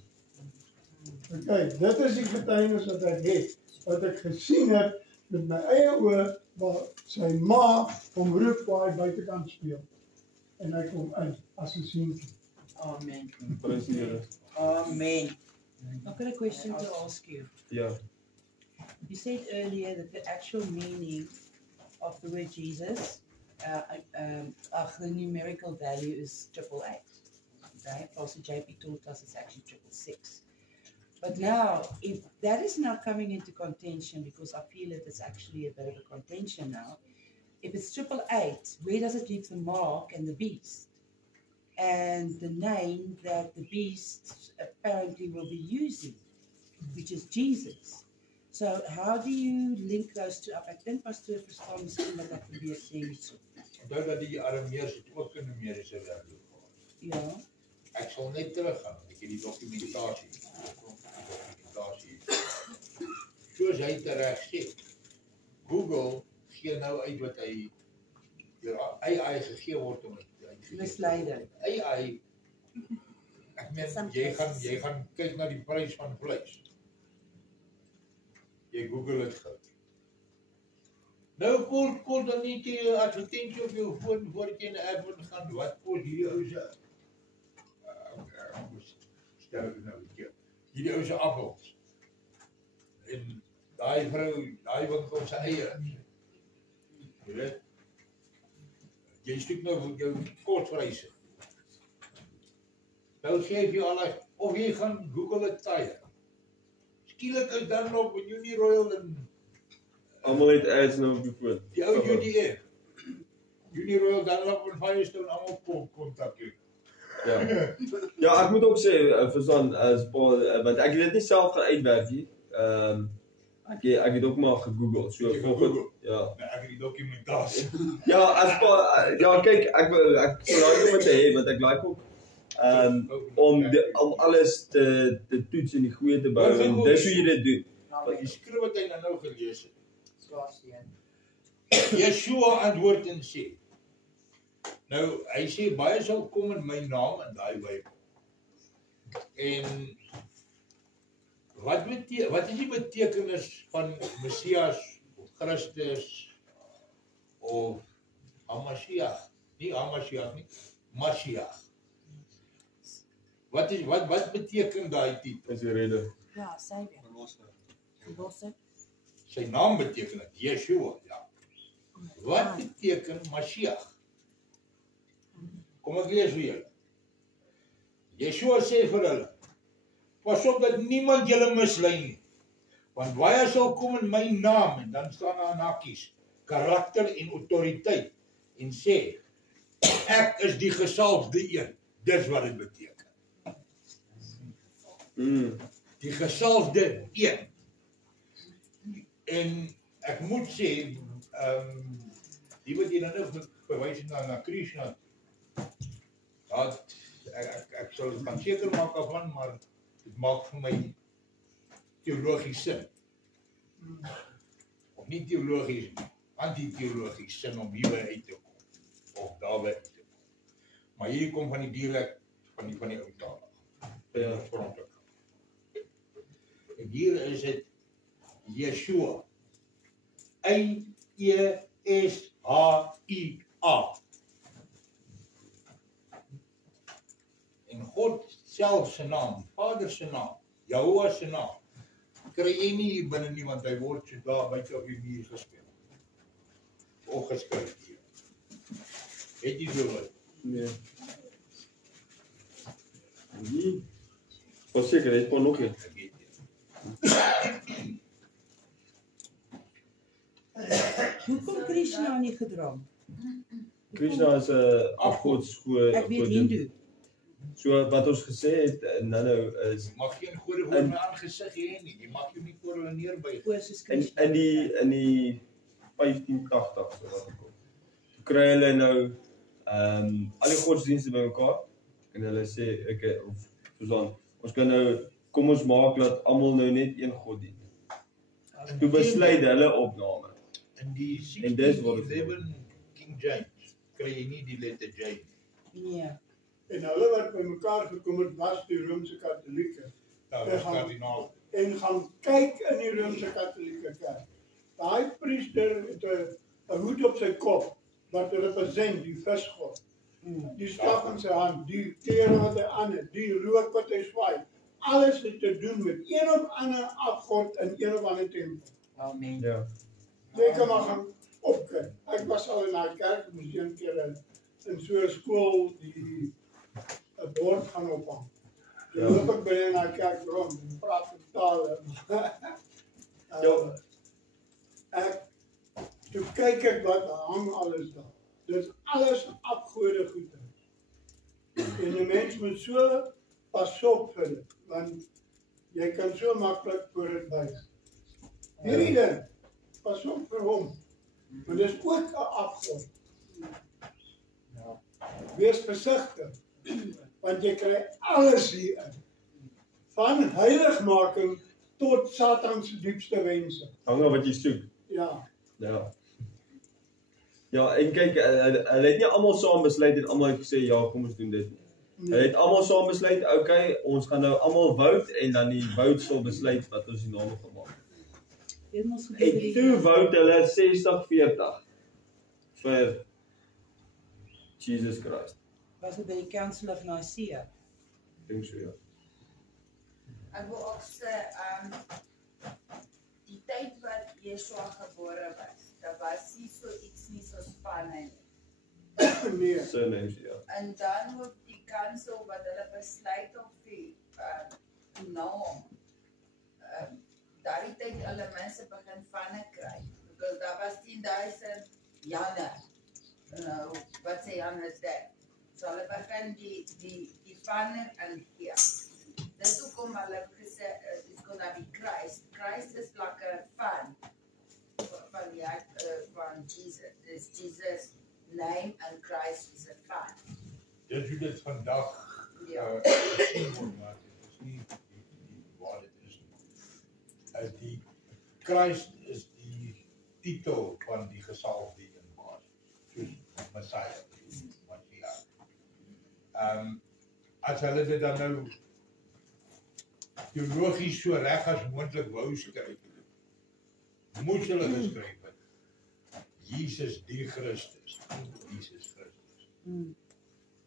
Okay, dit is die getuienis wat ek het, wat ek gesien het met my eie oë, waar sy ma hom roep waar hy buitekant speel. En hy kom in as 'n seentjie. Amen. Prys die Here. Amen. I've got a question to ask you. Ja. You said earlier that the actual meaning of the word Jesus, the numerical value is 888. Right? Also, JP taught us it's actually 666. But now, if that is now coming into contention, because I feel that it's actually a bit of a contention now, if it's 888, where does it leave the mark and the beast? And the name that the beast apparently will be using, which is Jesus. So how do you link those two up? Ek dink pastoor verstaan miskien wat ek probeer sê hierso. Onthou dat die Arameërs het ook in numeriese value gehad. Ja. Ek sal net teruggaan, want ek het die dokumentasie. Soos hy tereg sê, Google gee nou uit wat hy deur AI gegee word om Misleiding. AI, ek meen, jy gaan kyk na die prys van vleis. Jy Google het gou. Nou kol dan nie die advertensie op jou foon voordat jy in 'n advert gaan, wat kos hierdie ou se stel dit nou weer. Hierdie ou se appels. En daai vrou, daai winkel se eie. Jy weet, jy soek nou jou kortpryse. Nou gee ek jou al, of jy gaan Google dit tye. Skielik is dan nog Uni Royal en Almal het ads nou op die foon. die ou UDA. Uni Royal Dunlop en Firestone almal kontak jou. Ja. Ja, ek moet ook sê, verstaan, as want ek het dit nie self gaan uitwerk nie. Ek het ook maar gegoogel. So volgens ja. Ek het die dokumentasie. Ja, ja, kyk, ek sou daai moet hê want ek like ook om alles te toets en die goeie te bou en dis hoe jy dit doen. Want die skrif wat hy nou gelees het. Swaasteen. Yeshua antwoord en sê. Nou, hy sê baie sal kom in my naam in daai Bybel. En wat is die betekenis van Messias of Christus of Hamashiach? Nie Hamashiach nie, Mashiach. Wat beteken daai titel? Is die rede. Ja, Savior. Verlosser. Sy naam beteken dit, Yeshua, ja. Wat beteken Mashiach? Kom ek lees vir julle. Yeshua sê vir hulle, pas op dat niemand julle mislei nie. Want baie sal kom in my naam, en dan staan daar in hakkies, karakter en autoriteit, en sê, ek is die gesalfde een. Dis wat dit beteken. Die gesalfde een. En ek moet sê, die wat jy dan nou verwys na Krishna, dat ek sal het gaan seker maak daarvan, maar dit maak vir my theologisch sin. Of nie theologisch, anti-theologisch sin om hierby uit te kom. Of daarby uit te kom. Maar hier kom van die dialect van die ou taal. Oorspronklik. En hier is dit Yeshua. Y-E-S-H-I-A. En God self se naam, die Vader se naam, Jehovah se naam, kry jy nie hier binne nie, want hy word so daar buite op die muur gespeel. Of geskryf hier. Het jy so wat? Nee. Nee. Was seker, het kon nog een. Hoekom Krishna nie gedram? Krishna is 'n afgodsgoed. Ek weet Hindu. So wat ons gesê het nou is Jy mag geen gode voor my aangesig hê nie. Jy mag jou nie voor hulle neerbuig. in die 1580 so wat kom. Toe kry hulle nou al die godsdienste bymekaar en hulle sê of soos ons kan nou kom ons maak dat almal nou net een God dien. Toe besluit hulle opname. In die En dis wat 1611 King James kry jy nie die letter J nie. Nee. En hulle wat bymekaar gekom het was die Romeinse Katolieke. Nou, dis kardinaal. En gaan kyk in die Romeinse Katolieke kerk. Daai priester het 'n hoed op sy kop wat represent die visgod. Die staf in sy hand, die klere wat hy aan het, die rook wat hy swaai. Alles het te doen met een of ander afgod in een of ander tempel. Amen. Ja. Jy kan maar gaan opkyk. Ek was al in daai kerk, moes een keer in so 'n skool die 'n bord gaan ophang. Toe loop ek binne in daai kerk rond en praat met tale. Toe kyk ek wat hang alles daar. Dis alles afgode goede. En 'n mens moet so pas op vir dit, want jy kan so maklik voor dit buig. Hierdie ding, pas op vir hom. Maar dis ook 'n afgod. Wees versigtig, want jy kry alles hierin. Van heiligmaking tot Satan se diepste wense. Hang af wat jy soek. Ja. Ja. Ja, en kyk, hulle het nie almal saam besluit en almal het gesê ja, kom ons doen dit nie. Hulle het almal saam besluit, okay, ons gaan nou almal vote en dan die vote sal besluit wat ons die name gaan maak. En toe vote hulle 60-40 vir Jesus Christ. Was dit by die Council of Nicaea? Dink so, ja. Ek wil ook sê, die tyd wat Yeshua gebore was, daar was nie so iets nie so spanning nie. Nee. Surnames, ja. En dan ook die kansel wat hulle besluit op die naam. Daardie tyd hulle mense begin vanne kry. Because daar was 10,000 Janne. Nou, wat sê Jan is dit? So hulle begin die vanne en ja. Dis hoekom hulle gesê, it's gonna be Christ. Christ is like a fan van Jesus. It's Jesus' name and Christ is a fan. Dis hoe dit vandag gesien word, maar dit is nie waar dit is nie. Die Christ is die titel van die gesalfde een baas, soos Messiah, Mashiach. As hulle dit dan nou theologies so reg as moontlik wou skryf, moes hulle geskryf het, Jesus die Christus, Jesus Christus.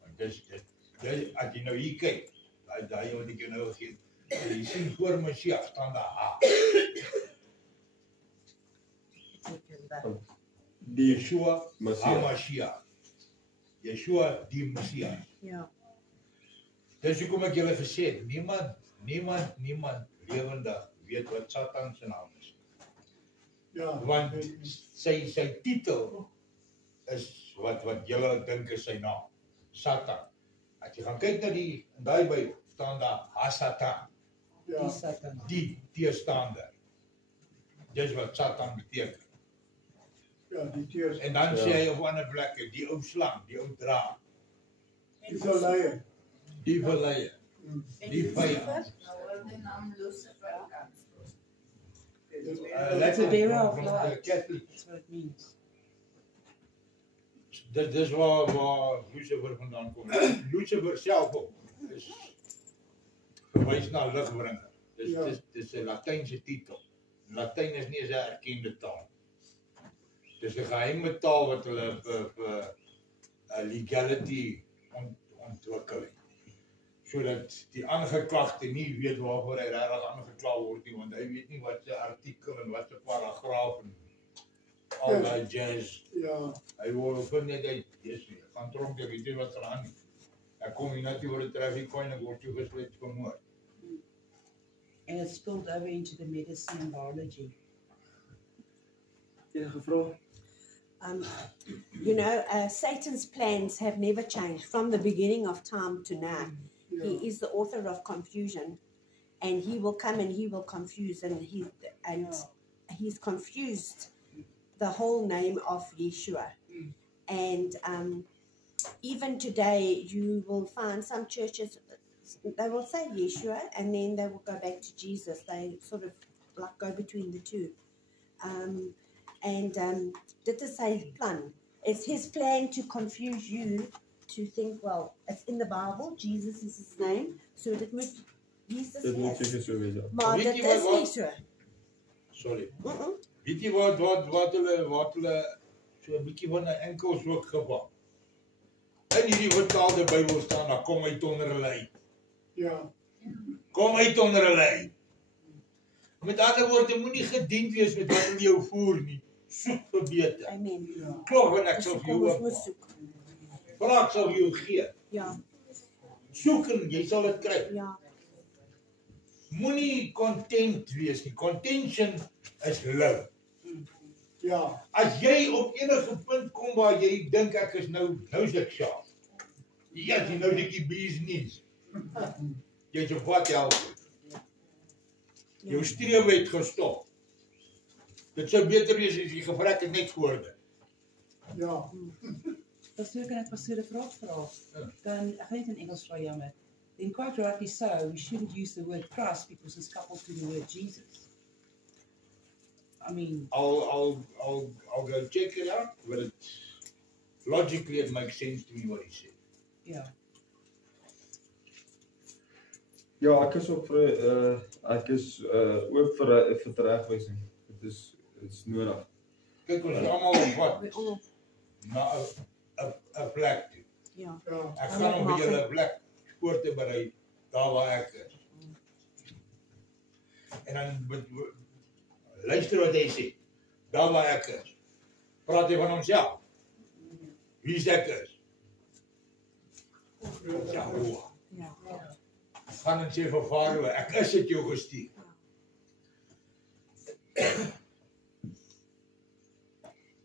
Want dis, as jy nou hier kyk, daai wat ek jou nou gegee het. Jy sien voor Messias staan daar H. Die Yeshua Messias. HaMashiach. Yeshua die Messias. Ja. Dis hoekom ek julle gesê het, niemand lewendig weet wat Satan se naam is. Ja. Want sy titel is wat julle dink is sy naam. Satan. As jy gaan kyk na in daai Bybel, staan daar Ha-Satan, Ja. Die Satan. die teestander. Dis wat Satan beteken. Ja, die teers. En dan Ja. sê hy op ander plekke, die ou slang, die ou draak, Die sal leie. die verleier, die vyand. Nou word die naam Lucifer Let's The bearer of from light. the Catholic. That's what it means. Dis waar Lucifer vandaan kom. Lucifer self ook is verwys na ligbrenger. Ja. Dis 'n Latynse titel. Latyn is nie 'n erkende taal. Dis 'n geheime taal wat hulle vir legality ontwikkel het. Sodat die aangeklagte nie weet waarvoor hy regtig aangekla word nie, want hy weet nie wat 'n artikel en wat 'n paragraaf en al daai jazz. Ja. Hy word vir net uit van tronk, jy weet nie wat gaan aan nie. Ek kom hier net oor 'n traffic coin en word toegesluit vermoor. And it's spilled over into the medicine and biology. enige vrae? Satan's plans have never changed from the beginning of time to now. Ja. He is the author of confusion, and he will come and he will confuse, and he's confused the whole name of Yeshua. And even today, you will find some churches, they will say Yeshua, and then they will go back to Jesus. They sort of like go between the two. Dit is sy plan. It's his plan to confuse you to think, well, it's in the Bible, Jesus is his name, so dit moet Jesus Dit moet wees. seker so wees. Ja. Maar Weet dit jy wat- is wat- nie so. Sorry. Mm-mm. Weet jy wat hulle so 'n bietjie van 'n enkels ook gevang. In hierdie vertaalde Bybel staan, dan kom uit onder hulle uit. Ja. Kom uit onder hulle uit. Met ander woorde, moenie gediend wees met wat hulle jou voer nie. Soek vir beter. Amen. Ja. Klop en ek Dus sal vir kom jou ons moet oopmaak. soek. Vra, ek sal vir jou gee. Ja, Soek en jy sal dit kry. ja, Moenie content wees nie. Contention is love. Ja. As jy op enige punt kom waar jy dink ek is nou is ek sharp. Ja, jy nou die business. Jy sê wat help. Jou strewe het gestop. Dit sou beter wees as jy gevrek het net voor dit. Ja. Pastoor, kan ek pastoor 'n vraag vra? Ja. Dan, ek gaan net in Engels vra, jammer. Then quite rightly so, we shouldn't use the word Christ because it's coupled to the word Jesus. I mean, I'll go check it out, but logically it makes sense to me what he said. yeah. Ja, ek is op vir oop vir 'n teregwysing. Dit is nodig. Kyk, ons is almal op wat we all, na 'n plek toe. ja. Ja. Ek gaan om vir julle 'n plek voor te berei daar waar ek is. En dan luister wat hy sê. Daar waar ek is. Praat hy van homself. Wie is ek is? Yahuwah. Ja. Gaan en sê vir Farao, ek het jou gestuur.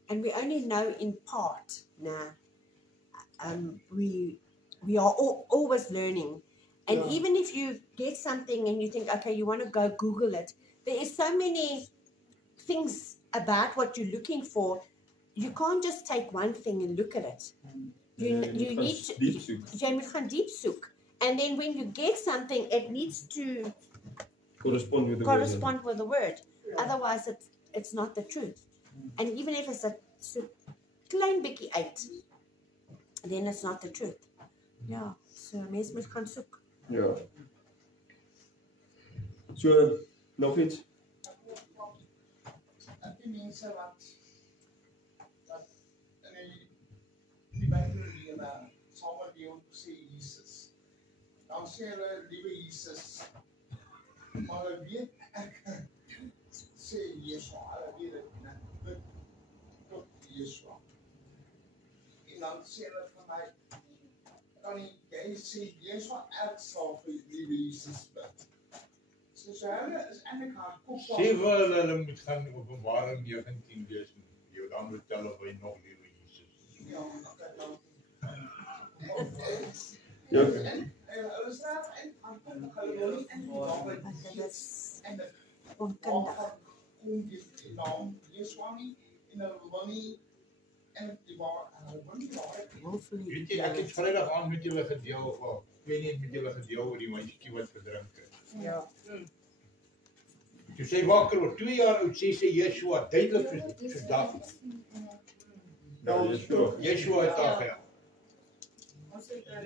And we only know in part now. We are always learning. And Yeah. even if you get something and you think, okay, you want to go Google it, there is so many things about what you're looking for. You can't just take one thing and look at it. You need to diep soek. jy moet gaan diep soek. And then when you get something, it needs to Correspond with the correspond with the word. Otherwise, it's not the truth. And even if it's a so klein bietjie uit, then it's not the truth. Ja, so mens moet gaan soek. Ja. So nog iets? En die mense wat in die Bybel lewe, saam met die sê Jesus. dan sê hulle, liewe Jesus, maar hulle weet ek sê Yeshua, hulle weet dit, en ek bid tot Yeshua. En dan sê hulle vir my, kan jy sê Yeshua, ek sal vir liewe Jesus bid. So hulle is eintlik haar kop. Sê vir hulle moet gaan Openbaring 19 lees, jou dan vertel of hy nog liewe Jesus. Ja, okay, dan. Ja. Hulle slaap en hulle wil nie in die naam van Jesus en dit onkundig kom die naam Yeshua nie en hulle wil nie en die waarheid. Weet jy, ek het Vrydag aan met julle gedeel, ek weet nie met julle gedeel oor die meisietjie wat verdrink het. Ja. Toe sê wakker word, 2 jaar oud, sê Yeshua, duidelik vir dag. Ja, Yeshua. Yeshua het daar gehelp.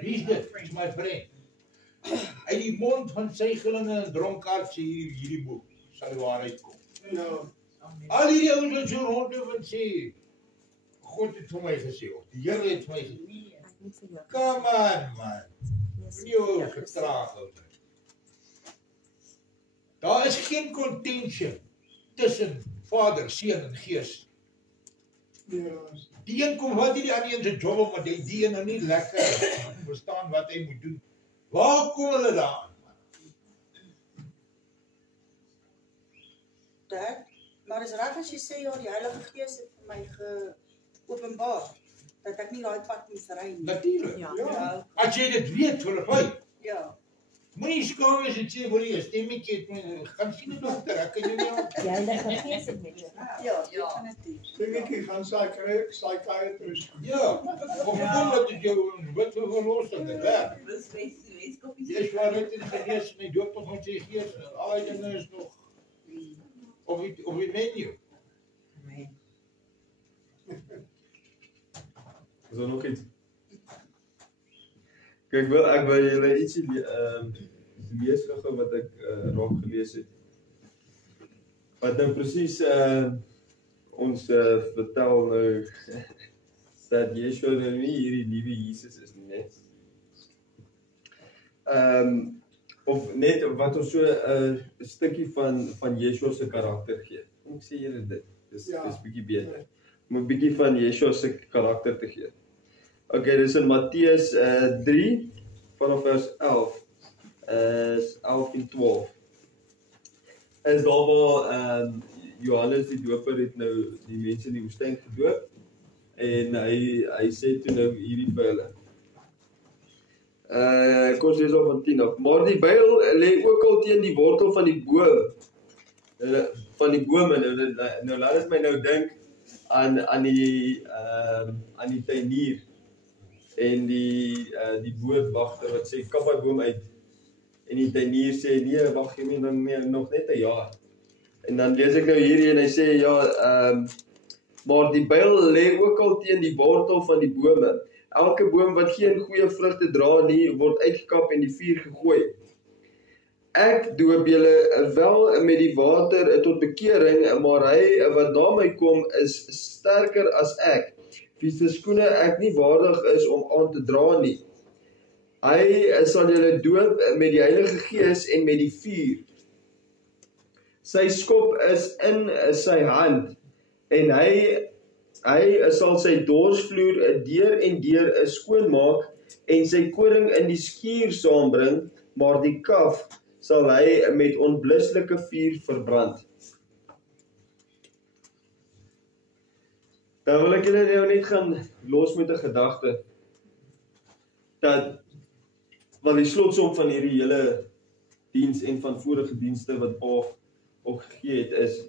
Wie is dit? Is my vriend. Uit die mond van sygelinge en dronkaards sê hierdie boek sal die waarheid kom. Ja. Al hierdie ouens wat so rondloop en sê, God het vir my gesê, of die Here het vir my gesê. Come on, man. Moenie jou vertraag hou. Daar is geen contention tussen Vader, Seun en Gees. Die een kom wat die ander een se job op, maar die een nou nie lekker verstaan wat hy moet doen. Waar kom hulle daar? Dad, maar is reg as jy sê ja, die Heilige Gees het vir my geopenbaar dat ek nie daai pad moes ry nie. Natuurlik. Ja. As jy dit weet vir 'n feit. Ja. Moenie skaam as jy sê, hoor jy, stemmetjie het my, gaan sien 'n dokter, ek kan jou nie help. Die Heilige Gees het met jou. Ja, definitief. Stemmetjie gaan psychiatrist. Ja, of omdat dit jou wat vir verlossing het, hè? Jy swaar net in die gees, my doop tog ons sê gees, al die dinge is nog op die menu. Is daar nog iets? Kijk, ek wil julle ietsie lees gou wat ek raak gelees het. Wat nou presies ons vertel nou dat Yeshua nou nie hierdie liewe Jesus is nie, net. Of net wat ons so 'n stukkie van Yeshua se karakter gee. Ek sê julle dit. Dis bietjie beter. Om 'n bietjie van Yeshua se karakter te gee. Okay, dis in Matteus 3 vanaf vers 11. Is 11 en 12. Is daar waar Johannes die Doper het nou die mense in die woestyn gedoop en hy sê toe nou hierdie vir hulle. Kom ons lees al van 10 af. Maar die byl lê ook al teen die wortel van die boom. Van die bome. Nou laat dit my nou dink aan die tuinier en die bootwagter wat sê kap daai boom uit en die tuinier sê nee, wag jy nog net 'n jaar. En dan lees ek nou hierdie en hy sê maar die byl lê ook al teen die wortel van die bome. Elke boom wat geen goeie vrugte dra nie, word uitgekap en die vuur gegooi. Ek doop julle wel met die water tot bekering, maar hy wat na my kom is sterker as ek, wie se skoene ek nie waardig is om aan te dra nie. Hy sal julle doop met die Heilige Gees en met die vuur. Sy skop is in sy hand en hy sal sy dorsvloer deur en deur skoon maak en sy koring in die skuur saambring, maar die kaf sal hy met onblusselike vuur verbrand. Dan wil ek julle nou net gaan los met 'n gedagte dat wat die slotsom van hierdie hele diens en van vorige dienste wat Pa ook gegee het is,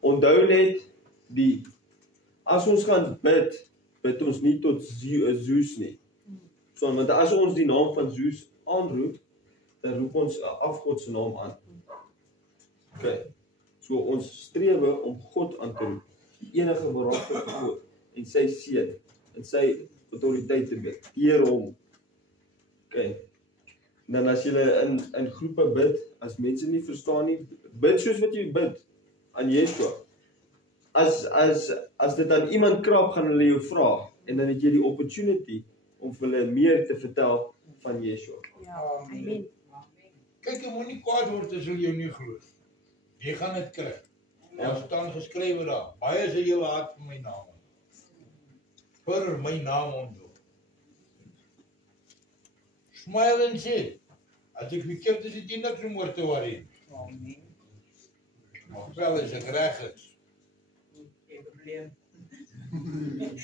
onthou net as ons gaan bid ons nie tot Zeus nie. So, want as ons die naam van Zeus aanroep, dan roep ons 'n afgod se naam aan. Okay. So ons strewe om God aan te roep, enige waaragtige God en sy seun en sy autoriteit te bid, eer hom. Okay. Dan as jy in groepe bid, as mense nie verstaan nie, bid soos wat jy bid aan Yeshua. As dit aan iemand krap, gaan hulle jou vra en dan het jy die opportunity om vir hulle meer te vertel van Yeshua. Amen. Kyk, jy moet nie kwaad word as hulle jou nie glo. Jy gaan dit kry. Daar staan geskrywe daar, baie sal julle haat vir my naam. Vir my naam onthou. Smile en sê, as ek verkeerd is, het jy niks om oor te worry. Amen. Maar wel as ek reg is, Geen probleem.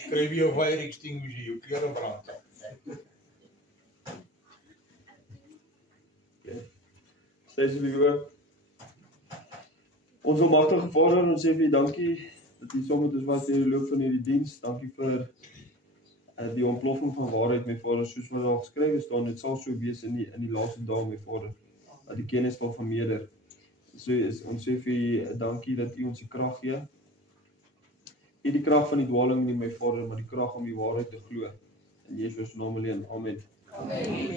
kry jy jou fire extinguisher, jou klere brand. Sê so liewe. Ons almagtige Vader, ons sê vir U dankie dat U saam met ons was in die loop van hierdie diens. Dankie vir die ontploffing van waarheid, my Vader, soos wat daar geskrywe staan, dit sal so wees in die laaste dae, my Vader, dat die kennis sal vermeerder. So ons sê vir U dankie dat U ons die krag gee. Nie die krag van die dwaling nie, my Vader, maar die krag om die waarheid te glo. In Jesus naam alleen. Amen. Amen.